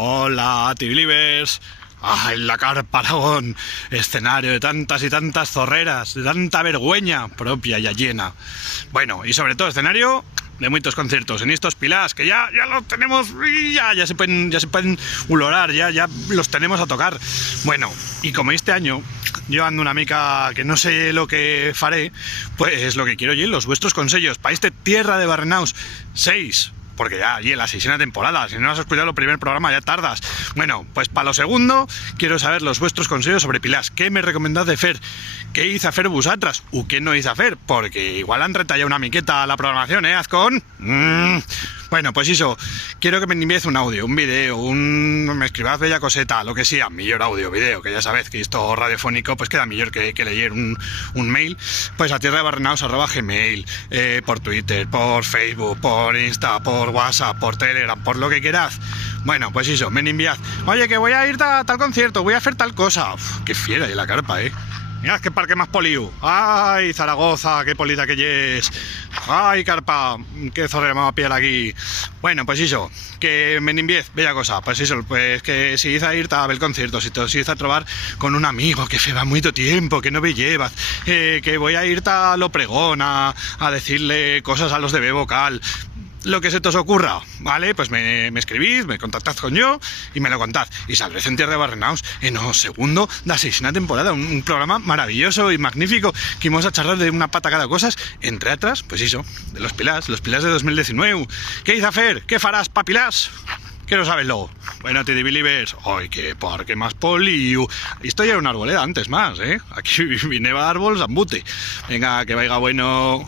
Hola, T-Believers. ¡Ay, la carpa Aragón! Escenario de tantas y tantas zorreras, de tanta vergüenza propia y ajena. Bueno, y sobre todo escenario de muchos conciertos en estos pilás que ya los tenemos, ya se pueden ulorar, ya los tenemos a tocar. Bueno, y como este año yo ando una mica que no sé lo que faré, pues lo que quiero oír los vuestros consejos para este Tierra de Barrenaus 6. Porque ya, y en la 6ª temporada, si no has escuchado el primer programa ya tardas. Bueno, pues para lo segundo, quiero saber los vuestros consejos sobre pilás. ¿Qué me recomendad de fer? ¿Qué hice a fer vosotras? ¿O qué no hice a fer? Porque igual han retallado una miqueta a la programación, ¿eh, Azcón? Bueno, pues eso, quiero que me envíes un audio, un video, me escribas bella coseta, lo que sea, mejor audio, video, que ya sabéis que esto radiofónico pues queda mejor que leer un mail, pues a tierradebarrenaus@gmail, por Twitter, por Facebook, por Insta, por WhatsApp, por Telegram, por lo que quieras. Bueno, pues eso, me enviad. Oye, que voy a ir a tal concierto, voy a hacer tal cosa. Uf, qué fiera de la carpa, Mirad qué parque más poliu. Ay, Zaragoza, qué polita que es. Ay, carpa, qué zorrera me va a pillar aquí. Bueno, pues eso, que me envíes bella cosa. Pues eso, pues que si hice a ir a ver el concierto, si te hice a trobar con un amigo que se va mucho tiempo, que no me llevas, que voy a ir a lo pregón a decirle cosas a los de B vocal. Lo que se te os ocurra, ¿vale? Pues me escribís, me contactad con yo y me lo contad. Y saldréis en Tierra de Barrenaus en el segundo de la 6ª temporada. Un programa maravilloso y magnífico que vamos a charlar de una pata cada cosas, entre otras, pues eso, de los pilás de 2019. ¿Qué hice a hacer? ¿Qué farás pa' pilás? Quiero saberlo. Bueno, T-Believers. ¡Ay, qué parque más poliu! Esto ya era una arboleda antes más, Aquí vine a árbol zambute. Venga, que vaya bueno.